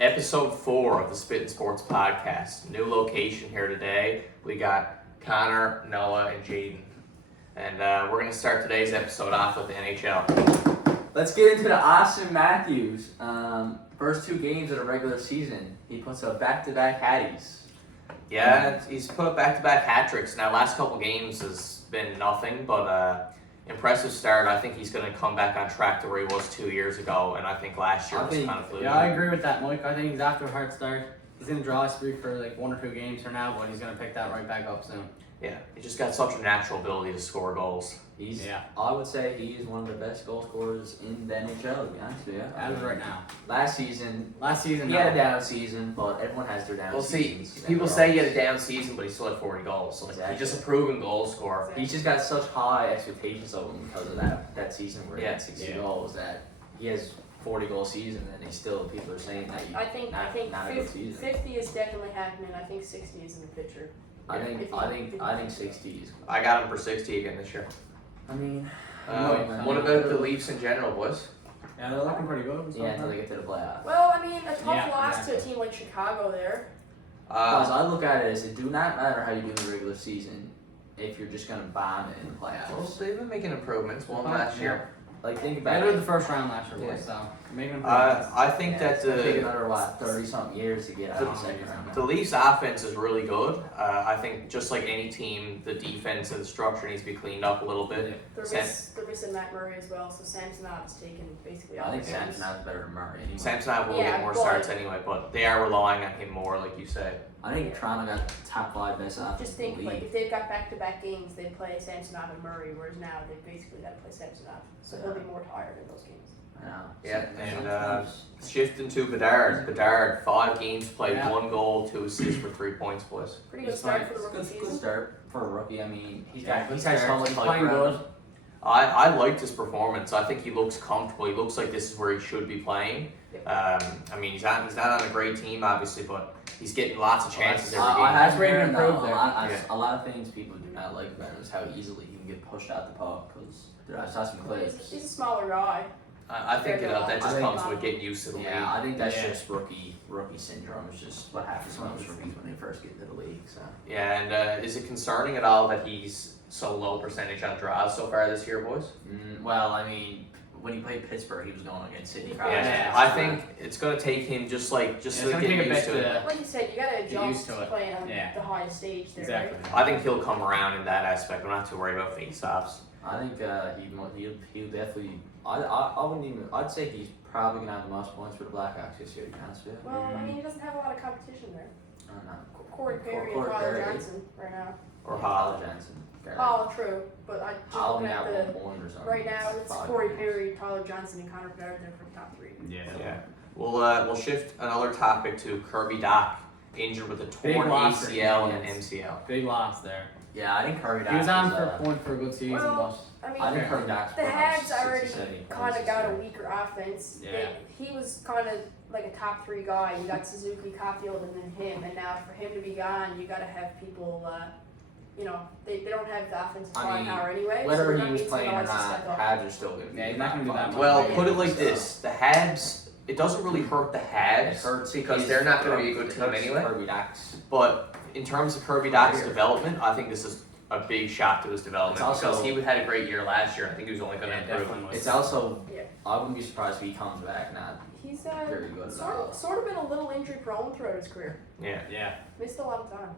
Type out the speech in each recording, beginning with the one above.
Episode 4 of the Spittin Sports Podcast. New location here today. We got Connor, Noah, and Jaden. And we're going to start today's episode off with the NHL. Let's get into the Austin Matthews. First 2 games of the regular season, he puts up back-to-back hatties. Yeah, he's put up back-to-back hat tricks. Now, last couple games has been nothing, but impressive start. I think he's going to come back on track to where he was 2 years ago, and I think last year was kind of fluid. Yeah, I agree with that, Mike. I think he's after a hard start. He's going to draw a streak for like 1 or 2 games for now, but he's going to pick that right back up soon. Yeah, he just got such a natural ability to score goals. I would say he is one of the best goal scorers in the NHL, to be honest with you. As of right now. Last season, he had a down season, but everyone has their down seasons. See, people say he had a down season, but he still had 40 goals. So Exactly. he's just a proven goal scorer. He's just got such high expectations of him because of that season where he had 60 goals that he has 40-goal season and people are saying that I think not a good season. 50 is definitely happening. I think 60 is in the picture. I think 60 is. I got him for 60 again this year. I mean, what about the Leafs in general, boys? Yeah, they're looking pretty good. yeah, until they get to the playoffs. Well, I mean, a tough loss exactly. to a team like Chicago there. Because I look at it as it do not matter how you do in the regular season if you're just going to bomb it in the Well, playoffs. they've been making improvements. One last year. Like, think They about did it. the first round last year, Yeah. boys, so making them I think that It's gonna take another 30-something years to get out of the second round. the Leafs' offense is really good. I think just like any team, the defense and the structure needs to be cleaned up a little bit. They're missing Matt Murray as well, so Samsonov is taking basically all I think the games. Samsonov is better than Murray anyway. Samsonov will get more but- starts anyway, but they are relying on him more, like you said. I think Toronto got top 5 best offense Just in think, the like, league. if they've got back-to-back games, they play Samsonov and Murray, whereas now they basically got to play Samsonov. So he'll be more tired in those games. I know. Yeah, and Sometimes- shifting to Bedard. Bedard, 5 games played, Yeah. 1 goal, 2 assists for 3 points, boys. Pretty good He's start fine. for the rookie Good season. start for a rookie. I mean, he's Yeah, got good so start. much He's hype playing around. good. I liked his performance. I think he looks comfortable. He looks like this is where he should be playing. I mean, he's not on a great team, obviously, but he's getting lots of chances every game. I have That's where he heard can though, improve there. a lot of things people do not like about him is how easily he can get pushed out the puck because I saw some clips. He's a smaller guy. I think that I just think- comes with getting used to the league. Yeah, I think that's Yeah. just rookie syndrome. It's just what happens to most rookies when they first get into the league. So Yeah, and is it concerning at all that he's so low percentage on draws so far this year, boys? well, I mean, when he played Pittsburgh, he was going against Sidney Crosby. Yeah, I think it's going to take him just to It's gonna get take a used bit to it. Like you said, you got to Get adjust used to to it. playing on Yeah. the highest stage there, Exactly. right? I think he'll come around in that aspect. I'm not too worried about face-offs. I think he'll definitely. I wouldn't even. I'd say he's probably gonna have the most points for the Blackhawks this year. To be honest with you. Well, I mean, he doesn't have a lot of competition there. I don't know. Corey Perry and Corey Tyler Perry. Johnson right now. Or Hall. Tyler Johnson. Oh, true, but I just I'll looking have at the 1 point or something. right now it's 5 Corey points. Perry, Tyler Johnson, and Connor Bedard there for the top 3. Yeah. We'll shift another topic to Kirby Dach, injured with a torn loss for ACL him, and yes. MCL. Big loss there. Yeah, I think Kirby. He was on for uh, a point for a good season, Well, I I mean, think Kirby Dach's the put up Habs 60, already 70 kind points of this got a year. weaker offense. Yeah. He was kind of like a top 3 guy. You got Suzuki, Caulfield, and then him. And now for him to be gone, you got to have people. They don't have the offensive I mean, firepower anyway. so Whether they're he gonna was need playing or someone else to not, step up. Habs are still gonna be. Yeah, he's not gonna do that much. Well, Yeah. put it like this: the Habs. It doesn't really hurt the It Habs hurts because they're not going to be a good it team hurts anyway. Kirby Dach's. But in terms of Kirby Dach's development, I think this is a big shot to his development It's also- because he had a great year last year. I think he was only going to Yeah, improve. definitely. It's also. Yeah. I wouldn't be surprised if he comes back not He's very good at all. sort of been a little injury prone throughout his career. Yeah. Missed a lot of time.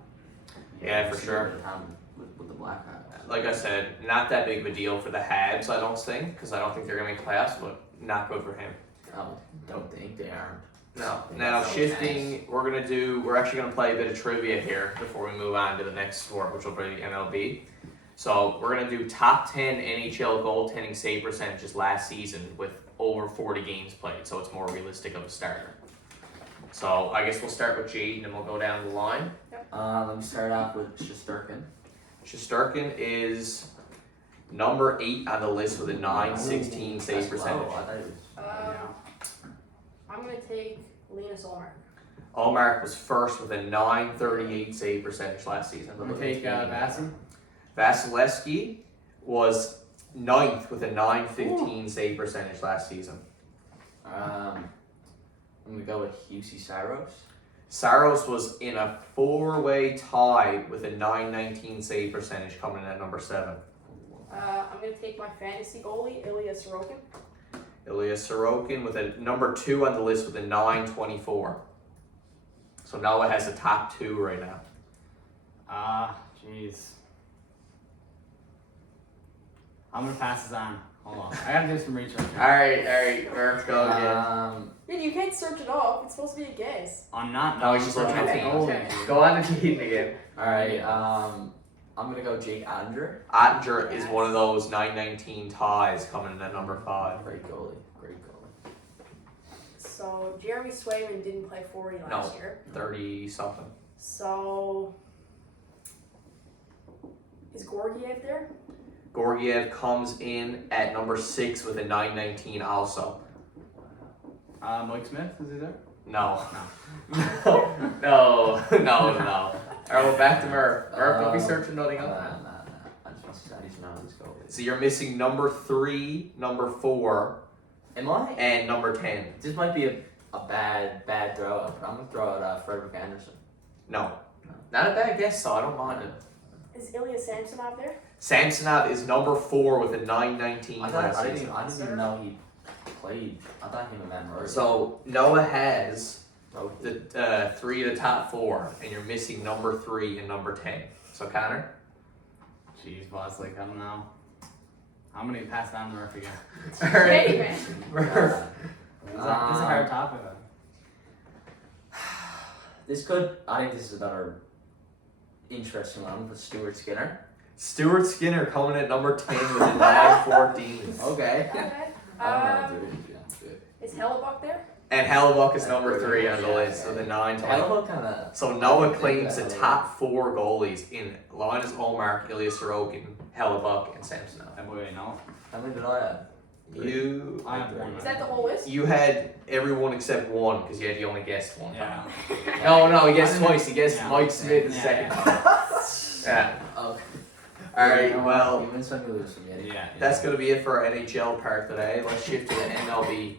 Yeah, for he's sure. a good time with the Blackhawks. Like I said, not that big of a deal for the Habs, I don't think, because I don't think they're going to make playoffs, but not good for him. I don't think they aren't. No. Now shifting, we're actually going to play a bit of trivia here before we move on to the next sport, which will be the MLB. So we're going to do top 10 NHL goaltending save percentages last season with over 40 games played, so it's more realistic of a starter. So I guess we'll start with Jaden and we'll go down the line. Let me start off with Shesterkin. Shesterkin is number 8 on the list with a 916 save That's percentage. low. I thought it was. I'm gonna take Linus Ullmark. Allmark was first with a 938 save percentage last season. I'm gonna take Vassin. Vasilevsky was 9th with a 915 save percentage last season. I'm gonna go with Husey Saros. Saros was in a 4-way tie with a 919 save percentage coming in at number 7. I'm gonna take my fantasy goalie, Ilya Sorokin. Ilya Sorokin with a number 2 on the list with a 924. So Noah has a top 2 right now. Jeez. I'm gonna pass this on. Hold on. I gotta do some research. Alright, let's go again. Yeah, you can't search it off. It's supposed to be a guess. I'm not. No, he's just looking at Okay, teams. okay. Go on to team again. Alright, I'm gonna go Jake Ottinger. Ottinger is one of those 919 ties coming in at number 5. Great goalie. Great goalie. So Jeremy Swayman didn't play 40 last year. 30 something. So is Gorgiev there? Gorgiev comes in at number 6 with a 919 also. Mike Smith, is he there? No. No. Alright, well, back to Murph. Murph, don't be searching nothing Nah. up. I just know these goalies. So you're missing number 3, number 4, Am I? and number 10. This might be a bad throw up, but I'm gonna throw out Frederick Anderson. No. Not a bad guess, so I don't mind it. Is Ilya Samsonov there? Samsonov is number 4 with a 919 I last didn't season. even know he played. I thought him and Matt Murray. So Noah has Oh, the 3 of the top 4, and you're missing number 3 and number 10. So Connor? Jeez, boss, like, I don't know. I'm gonna pass it on to Murphy again. Hey, man. Murph. This is a hard topic, though. I think this is another interesting one with Stuart Skinner. Stuart Skinner coming at number 10 with a 914. Okay. Okay. I don't know, dude. Yeah, Is Hellebuck there? And Hellebuck is number 3 on the list with a 920. Hellebuck kind of. So Noah claims the top 4 goalies in Linus Ullmark, Ilya Sorokin, Hellebuck, and Samsonov. I believe no. How many did I have? You I have one. Is that the whole list? you had everyone except one because you only guessed one. Yeah. No, he guessed twice. He guessed Yeah. Mike Smith the Yeah, second yeah. time. Yeah. Okay. Alright, well, You win some, you lose some. Yeah. that's going to be it for our NHL part today. Let's shift to the MLB.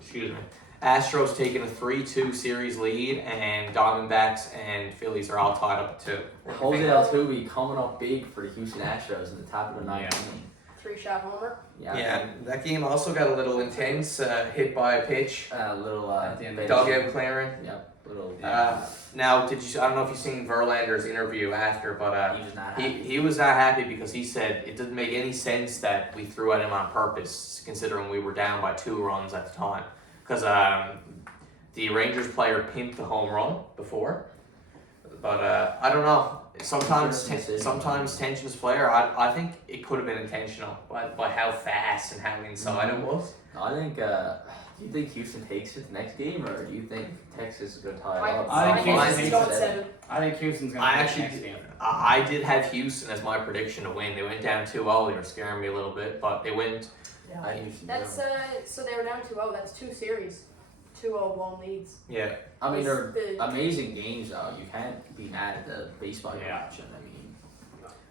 Excuse me. Astros taking a 3-2 series lead, and Diamondbacks and Phillies are all tied up at 2. Jose Altuve coming up big for the Houston Astros in the top of the 9th inning. 3-shot homer. Yeah, that game also got a little intense. Hit by a pitch, A little At the end of dugout clearing. Yep. Little. Now, I don't know if you've seen Verlander's interview after, but He was not happy. he was not happy because he said it didn't make any sense that we threw at him on purpose, considering we were down by 2 runs at the time. Because the Rangers player pimped the home run before, but I don't know. Sometimes tensions flare. I think it could have been intentional by how fast and how inside it was. I think. Do you think Houston takes it the next game, or do you think Texas is going to tie it up? I think Houston Houston's going 7. I think Houston's gonna I win the actually next game. I did have Houston as my prediction to win. They went down 2-0. They were scaring me a little bit, but they went. I Houston. That's so they were down 2-0. That's 2 series. 2-0 blown leads. Yeah. I mean, they're The- amazing games, though. You can't be mad at the baseball Yeah. action. I mean,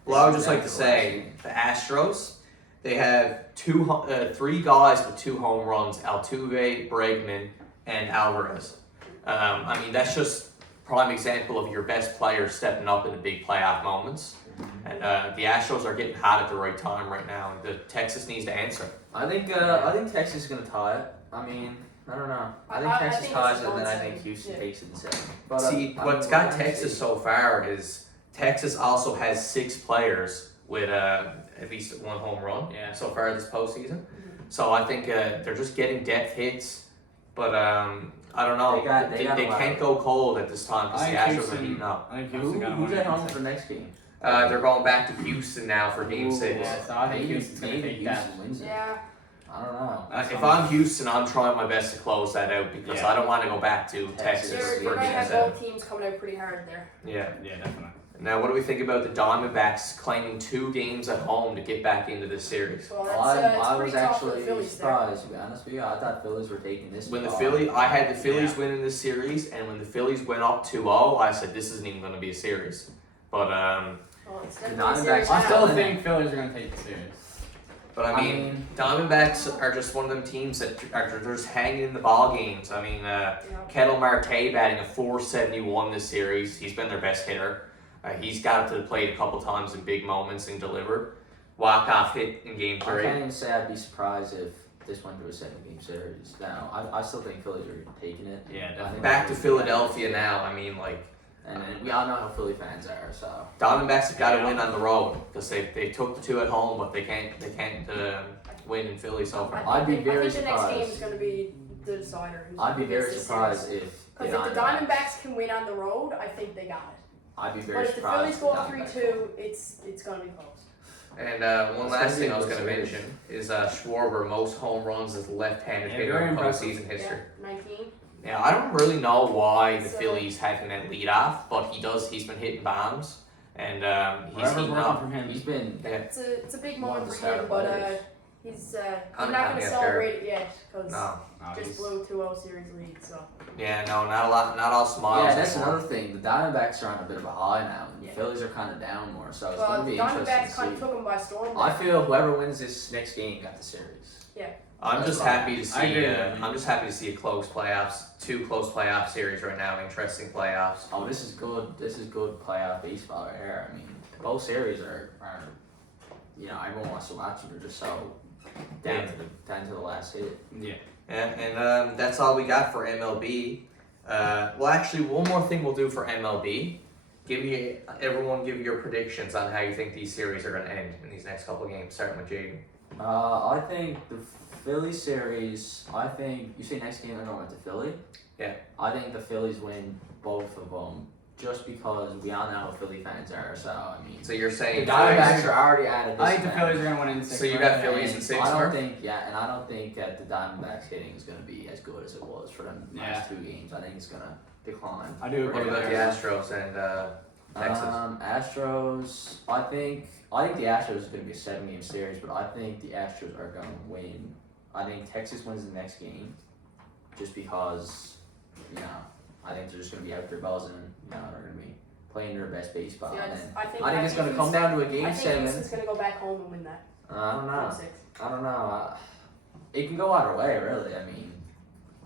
Well, I would just like to say the Astros, they have 3 guys with 2 home runs: Altuve, Bregman, and Alvarez. I mean, that's just prime example of your best players stepping up in the big playoff moments. And the Astros are getting hot at the right time right now. The Texas needs to answer. I think Texas is going to tie it. I mean, I don't know. I think I Texas think ties it's it, and then I going think Houston yeah. takes it in 7. But, See, I what's mean, got we're gonna Texas see. so far is Texas also has 6 players with at least 1 home run so far this postseason. So I think they're just getting depth hits, but I don't know. They got a lot can't of- go cold at this time because the I think Astros are Houston- heating up. I think Houston got to win. Who's at home for the next game? They're going back to Houston now for Game Ooh, 6. Yeah, so I think Maybe- Houston's gonna maybe take that. Houston wins it. Yeah. I don't know. If I'm Houston, I'm trying my best to close that out because Yeah. I don't want to go back to Texas. Texas You're for going to Game have 7. both teams coming out pretty hard there. Yeah. Yeah, definitely. Now, what do we think about the Diamondbacks claiming 2 games at home to get back into this series? So that's, I it's was pretty tough for the actually Phillies there. surprised, to be honest with you. I thought Phillies were taking this. When the one. I had the Phillies Yeah. winning this series, and when the Phillies went up 2-0, I said this isn't even going to be a series. But Well, it's The definitely a Diamondbacks series I are now. still Yeah. think Phillies are gonna take the series. But I mean, Diamondbacks are just one of them teams that are just hanging in the ball games. I mean, Kettle Marte batting a .471 this series. He's been their best hitter. He's got to the plate a couple times in big moments and delivered. Walk-off hit in Game 3. I can't even say I'd be surprised if this went to a 7-game series. Now, I still think Phillies are taking it. Yeah, definitely. Back to Philadelphia now. I mean, like. And we all know how Philly fans are, so. Diamondbacks have got to win on the road because they took the 2 at home, but they can't win in Philly so far. I'd be very I think the next game surprised. is going to be the decider. I'd be very surprised if Because if the Diamondbacks can win on the road, I think they got it. I'd be But very if the surprised. Phillies go 3-2, it's going to be close. And one last thing I was going to mention is Schwarber, most home runs as left-handed Yeah, hitter very in impressive. postseason history. Yeah, 19. Now, I don't really know why the So- Phillies had him at leadoff, but he does. He's been hitting bombs, and he's Whatever heating working up. from him. He's been. Yeah. It's a big One moment of the for him, star but players. he's I'm not happy going to up celebrate it yet because No. just blew 2-0 series lead. So Yeah, no, not a lot, not all smiles. Yeah, that's anymore. another thing. The Diamondbacks are on a bit of a high now, and Yeah. the Phillies are kind of down more. So it's well, going to the be interesting Diamondbacks to kind of see. took him by storm. I feel whoever wins this next game got the series. I'm That's just fine. happy to I agree see. with you. I'm just happy to see a close playoffs, 2 close playoff series right now. Interesting playoffs. Oh, this is good. This is good playoff baseball right here. I mean, both series are everyone wants to watch them. They're just so down to the last hit. Yeah. Yeah, and that's all we got for MLB. Well, actually, one more thing we'll do for MLB. Everyone give your predictions on how you think these series are going to end in these next couple of games, starting with Jaden. I think the Philly series. I think you say next game they're going to Philly. Yeah. I think the Phillies win both of them just because we all know how Philly fans are. So I mean, So you're the saying Diamondbacks are already at a I think the disadvantage. Phillies are going to win in 6. So you got Phillies in 6, I don't Mark? think, and I don't think that the Diamondbacks hitting is going to be as good as it was for them last 2 games. I think it's going to decline. I do What agree about with the that. Astros and Texas? Astros. I think the Astros is going to be a 7-game series, but I think the Astros are going to win. I think Texas wins the next game, just because I think they're just going to be out there buzzing. They're going to be playing their best baseball. See, And then I think it's going to come down to a game I think 7. Houston's going to go back home and win that. I don't know. 6. I don't know. It can go either way, really. I mean,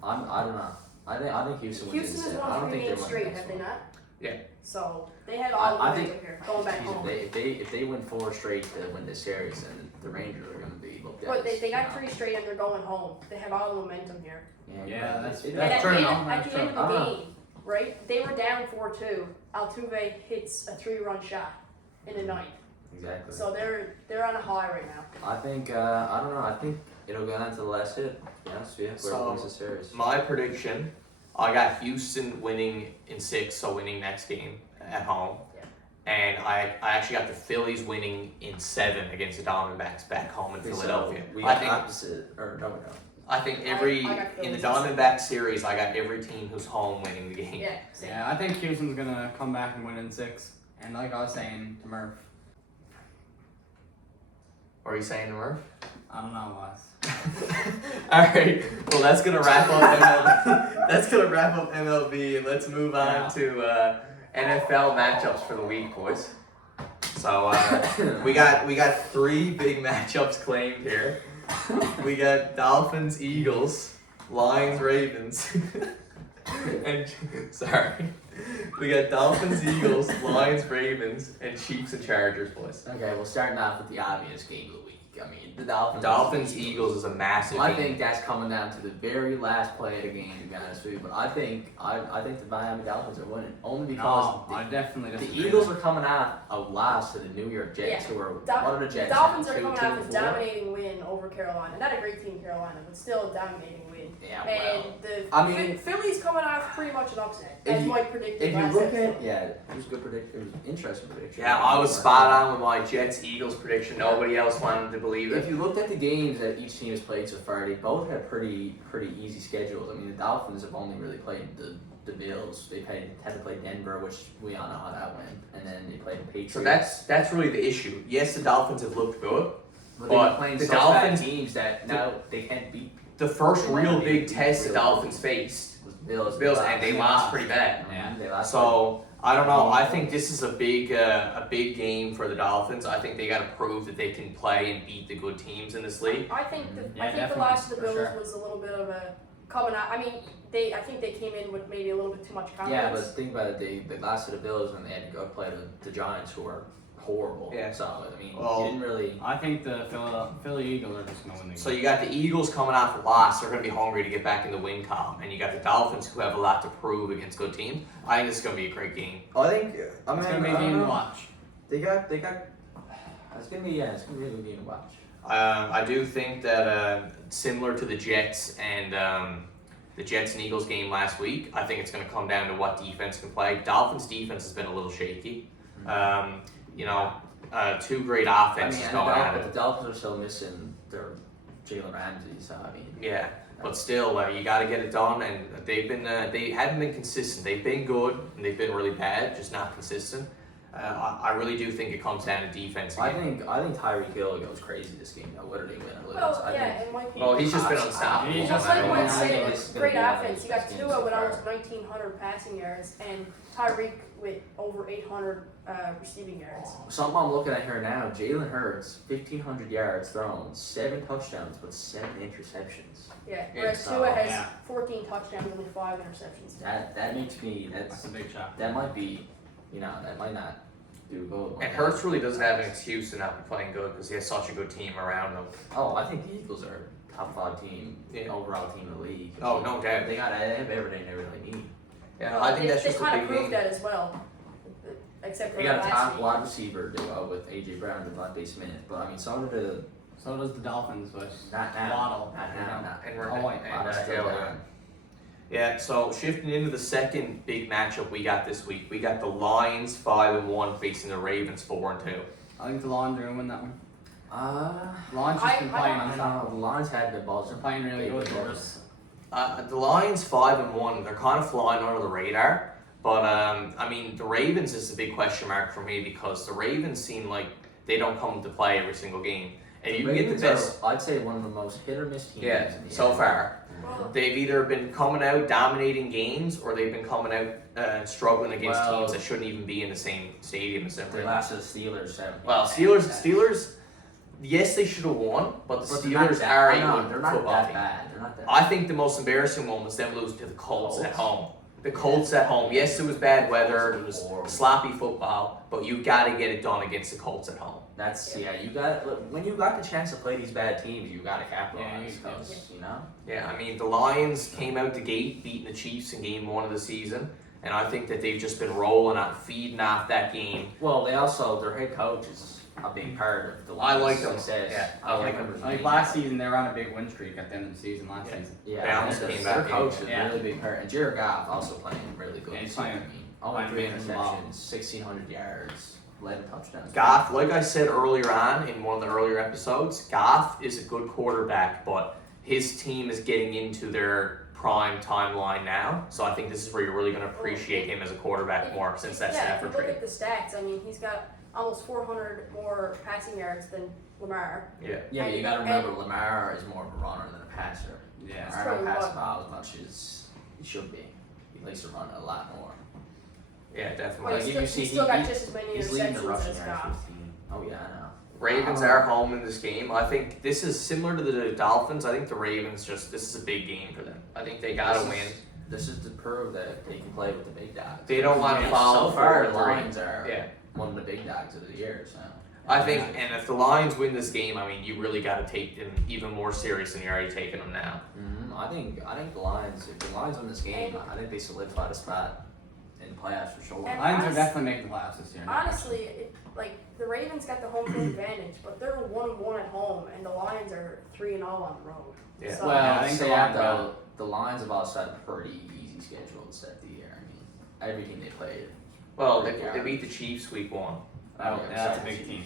I don't know. I think Houston wins. Houston has it. I won don't 3 think games they straight, win the have next they one. not? Yeah. So they have all the I momentum think- here, going back home. If they win 4 straight to win this series, then the Rangers are going to be looked at. But as, they got 3 straight and they're going home. They have all the momentum here. Yeah, that's And That's at true, the end, no? at That's the end true. of the I don't game, right? They were down 4-2. Altuve hits a 3-run shot in the ninth. Exactly. So they're on a high right now. I think I don't know. I think it'll go down to the last hit. Yes, yeah. So- Whoever wins the series. My prediction, I got Houston winning in 6, so winning next game at home. Yeah. And I actually got the Phillies winning in 7 against the Diamondbacks back home in Philadelphia. So we I got think opposite, or no, we don't. I think I got in the Phillies. Diamondback series, I got every team who's home winning the game. Yeah. Same. Yeah, I think Houston's going to come back and win in 6. And like I was saying to Murph, What are you saying, Murph? I don't know, Wes. All right. Well, that's gonna wrap up MLB. That's gonna wrap up MLB, and let's move on to NFL matchups for the week, boys. So we got 3 big matchups claimed here. We got Dolphins, Eagles, Lions, Ravens, and sorry, we got Dolphins, Eagles, Lions, Ravens, and Chiefs and Chargers, boys. Okay, well, starting off with the obvious game of the week. I mean, the Dolphins. Dolphins, Eagles is a massive I game. think that's coming down to the very last play of the game, to be honest with you. But I think the Miami Dolphins are winning only because No, I definitely the disagree. Eagles are coming off a loss to the New York Jets, Yeah. who are Do- one of the The Jets. Dolphins now, are coming 2, off a 4. dominating win over Carolina. Not a great team, Carolina, but still a dominating win. Yeah, And well, the I mean- Philly's coming off pretty much an upset, If as you- Mike predicted if you last look episode. at it was a good prediction. It was an interesting prediction. Yeah, I was spot on with my Jets Eagles prediction. Nobody else wanted to believe If it. you looked at the games that each team has played so far, they both had pretty easy schedules. I mean, the Dolphins have only really played the Bills. They had to play Denver, which we all know how that went, and then they played the Patriots. So that's really the issue. Yes, the Dolphins have looked good. but but they're playing the such Dolphins- bad teams that now they can't beat The first real big test the Dolphins faced the Bills. was Bills, and they lost pretty bad. Yeah. They lost. So I don't know. I think this is a big game for the Dolphins. I think they got to prove that they can play and beat the good teams in this league. I think Yeah, the definitely, loss of the for Bills sure. was a little bit of a coming out. I mean, I think they came in with maybe a little bit too much confidence. Yeah, but think about it. They lost to the Bills and they had to go play the Giants, who are horrible. Yeah. So I mean, Well, you didn't really. I think the Philly Eagles are just going to win the game. So you got the Eagles coming off a loss. They're going to be hungry to get back in the win column. And you got the Dolphins who have a lot to prove against good teams. I think this is going to be a great game. I think. I mean, It's going to be a I don't game to know. watch. They got. It's gonna be it's gonna be a good game to watch. I do think that similar to the Jets and Eagles game last week, I think it's going to come down to what defense can play. Dolphins defense has been a little shaky. Two great offenses going at it. The Dolphins are still missing their Jalen Ramsey, so I mean. Yeah, but still, you got to get it done. And they haven't been consistent. They've been good and they've been really bad, just not consistent. I really do think it comes down to defense. I Again. think Tyreek Hill goes crazy this game. Though, whether they win or lose. Well, I yeah, think. and Mike. Well, he's just been unstoppable. He's Well, just like been Mike unstoppable. said, This is gonna great be one of offense. You the got best Tua games with so far. almost 1,900 passing yards and Tyreek with over 800 receiving yards. Something I'm looking at here now. Jalen Hurts, 1,500 yards thrown, 7 touchdowns, but 7 interceptions. Yeah, Yeah, whereas so, Tua has yeah. 14 touchdowns, only 5 interceptions. That makes me. That's a big shot. That might be. That might not do good. And Hurts really doesn't have an excuse to not be playing good because he has such a good team around him. Oh, I think the Eagles are top 5 team, Yeah. overall team in the league. Oh, no doubt. They have everything they really need. Yeah, Well, I think that's they just a kind big of proved game. that as well, except for They got a last top week. wide receiver duo with AJ Brown and Devontae Smith, but I mean, some of the So does the Dolphins, but not now, Waddle. not now, not. And we're Oh, wait, Waddle's still Taylor. down. Yeah, so shifting into the second big matchup we got this week, we got the Lions 5-1 facing the Ravens 4-2. I think the Lions are going to win that one. The Lions I- just been I playing. I don't know. The Lions had the balls. They're playing really good. They've been balls. The Lions 5-1, they're kind of flying under the radar, but I mean the Ravens is the big question mark for me because the Ravens seem like they don't come to play every single game, and you can get the Ravens best. are, I'd say, one of the most hit or miss teams. Yeah, in the so NFL. far Well, they've either been coming out dominating games or they've been coming out struggling against Well- teams that shouldn't even be in the same stadium as them. They lost to the Steelers. Well, Steelers. Yes, they should have won, but the But they're not Steelers that- are a I know, good they're not football that team. bad. They're not that. I think the most embarrassing one was them losing to the Colts at Colts? home. The Colts at home. Yes, it was bad weather. It was Horrible. sloppy football, but you got to get it done against the Colts at home. That's You got when you got the chance to play these bad teams, you got to capitalize. Yeah, you 'cause, you know. Yeah, I mean the Lions came out the gate beating the Chiefs in Game 1 of the season, and I think that they've just been rolling out, feeding off that game. Well, they also their head coach is a big part of the I Lions' like them. success. Yeah, I can't like remember his Like name. last season, they were on a big win streak at the end of the season last Yeah. season. Yeah, They almost their- came their back. coach is Yeah. really big part, and Jared Goff also playing really good. Yeah, he's too. playing- I mean, only playing 3 amazing ball. interceptions, 1,600 yards, 11 touchdowns. Goff, like I said earlier on in one of the earlier episodes, Goff is a good quarterback, but his team is getting into their prime timeline now. So I think this is where you're really going to appreciate him as a quarterback more since that yeah, if Stafford you look trade. at the stats, I mean, he's got almost 400 more passing yards than Lamar. Yeah. Yeah, but you got to remember Lamar is more of a runner than a passer. Yeah. Lamar True, don't pass but- the ball as much as he should be. He likes to run a lot more. Yeah, But definitely. Like, he's if still, you see, he's still he- got he- just as many He's leading the interceptions rushing as yards for Goff. his team. Oh yeah, I know. Ravens are home in this game. I think this is similar to the Dolphins. I think the Ravens this is a big game for them. I think they got to This win. is- This is to prove that they can play with the big dogs. They don't want to Yeah, follow So far, the 4-3. Lions are Yeah. one of the big dogs of the year. So I think, and if the Lions win this game, I mean, you really got to take them even more serious than you're already taking them now. I think the Lions. If the Lions win this game, I think they solidify the spot in the playoffs for sure. And Lions are honest- definitely making the playoffs this year. Honestly, the Ravens got the home field advantage, but they're 1-1 at home, and the Lions are 3-0 on the road. Yeah. So, Well, I I think think they have the Lions have also had a pretty easy schedule to start the year. I mean, every team they played. Well, they beat the Chiefs week 1. That's a big team.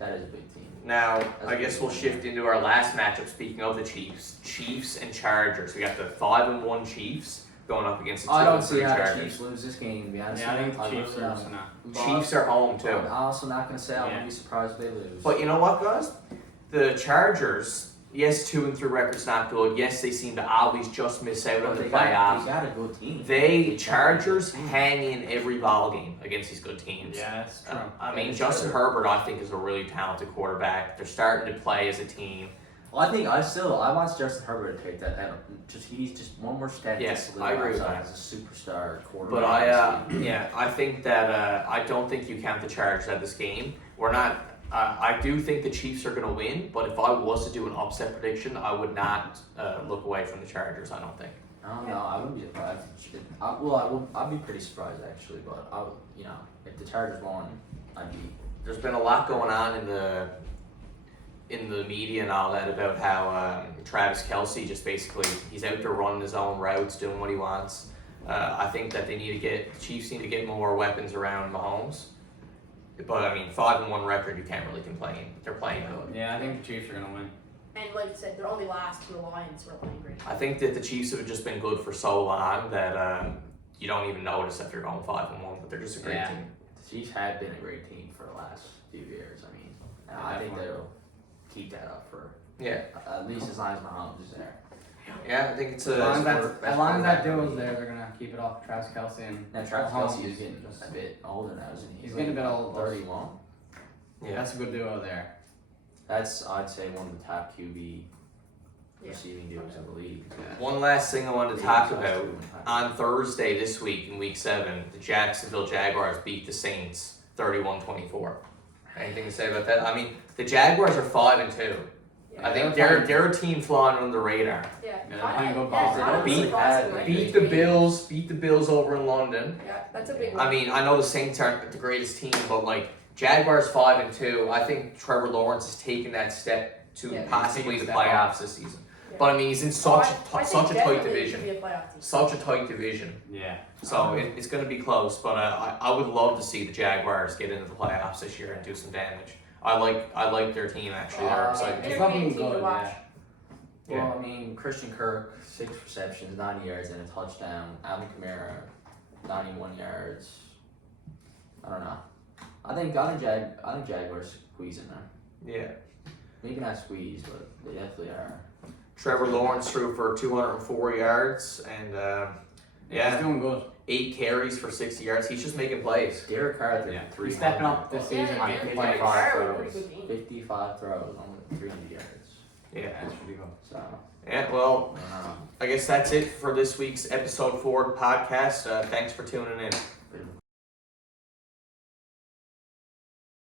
That is a big team. Now, I guess we'll shift into our last matchup. Speaking of the Chiefs and Chargers. We got the 5-1 Chiefs going up against the 2-3 I don't see how the Chargers. Chiefs lose this game. To be honest, Yeah, I think with the you. Chiefs really are don't. now. But Chiefs are home too. I'm also not going to say I Yeah. wouldn't be surprised if they lose. But you know what, guys? The Chargers, yes, 2-3 record's not good. Yes, they seem to always just miss out on the They playoffs. got a good team. They Chargers hang in every ball game against these good teams. Yeah, that's true. I mean, That's Justin true. Herbert, I think, is a really talented quarterback. They're starting to play as a team. Well, I think I want Justin Herbert to take that. He's just one more step. Yeah, to I agree with solidify that. as a superstar quarterback. But I think that I don't think you count the Chargers at this game. We're not. I do think the Chiefs are going to win, but if I was to do an upset prediction, I would not look away from the Chargers. I don't think. I don't know. I wouldn't be surprised. I'd be pretty surprised actually. But if the Chargers won, I'd be. There's been a lot going on in the media and all that about how Travis Kelce just basically he's out there running his own routes, doing what he wants. I think that the Chiefs need to get more weapons around Mahomes. But I mean, 5-1 record, you can't really complain. They're playing good. Yeah, I think the Chiefs are gonna win. And like you said, they're only last to the Lions who are playing great. I think that the Chiefs have just been good for so long that you don't even notice if you're going 5-1. But they're just a great Yeah. team. The Chiefs have been a great team for the last few years. I mean, and Yeah, I think definitely. they'll keep that up for Yeah, at least as long as Mahomes is there. yeah. I think it's As long as a. that duo's there, they're gonna keep it off Travis Kelce and Now Travis Mahomes Kelce is getting just- a bit older now, isn't he? He's getting a bit old. 31. Yeah. That's a good duo there. That's I'd say one of the top QB Yeah. receiving duos in the league. One last thing I wanted to talk about. On Thursday this week in Week 7, the Jacksonville Jaguars beat the Saints 31-24. Anything to say about that? I mean, the Jaguars are 5-2. Yeah. I think they're they're a team flying under the radar. Yeah, they're playing good ball. yeah, They kind of beat- surprising, right? Beat the Bills over in London. Yeah, that's a big one. I mean, I know the Saints aren't the greatest team, but like Jaguars 5-2. I think Trevor Lawrence is taking that step to Yeah, possibly he's the taking a step playoffs this season. Yeah. But I mean, he's in I such think a tight definitely he division. should be a playoff team. Such a tight division. Yeah. So it's going to be close, but I would love to see the Jaguars get into the playoffs this year and do some damage. I like their team actually. They're exciting. It's They're a looking great team to good, watch. yeah. Yeah. Well, I mean, Christian Kirk, 6 receptions, 90 yards and a touchdown. Alvin Kamara, 91 yards. I don't know. I think Jaguars squeeze in there. Yeah. Maybe not squeeze, but they definitely are. Trevor Lawrence threw for 204 yards and He's doing good. 8 carries for 60 yards. He's just making plays. Derek Carr threw Yeah. 300. He's stepping up this season. Yeah, He's yeah, playing yeah. hard. Carr with a pretty good game. 55 throws, only 300 yards. Yeah. That's pretty good. So, Yeah. Well, I don't know. I guess that's it for this week's episode 4 podcast. Thanks for tuning in.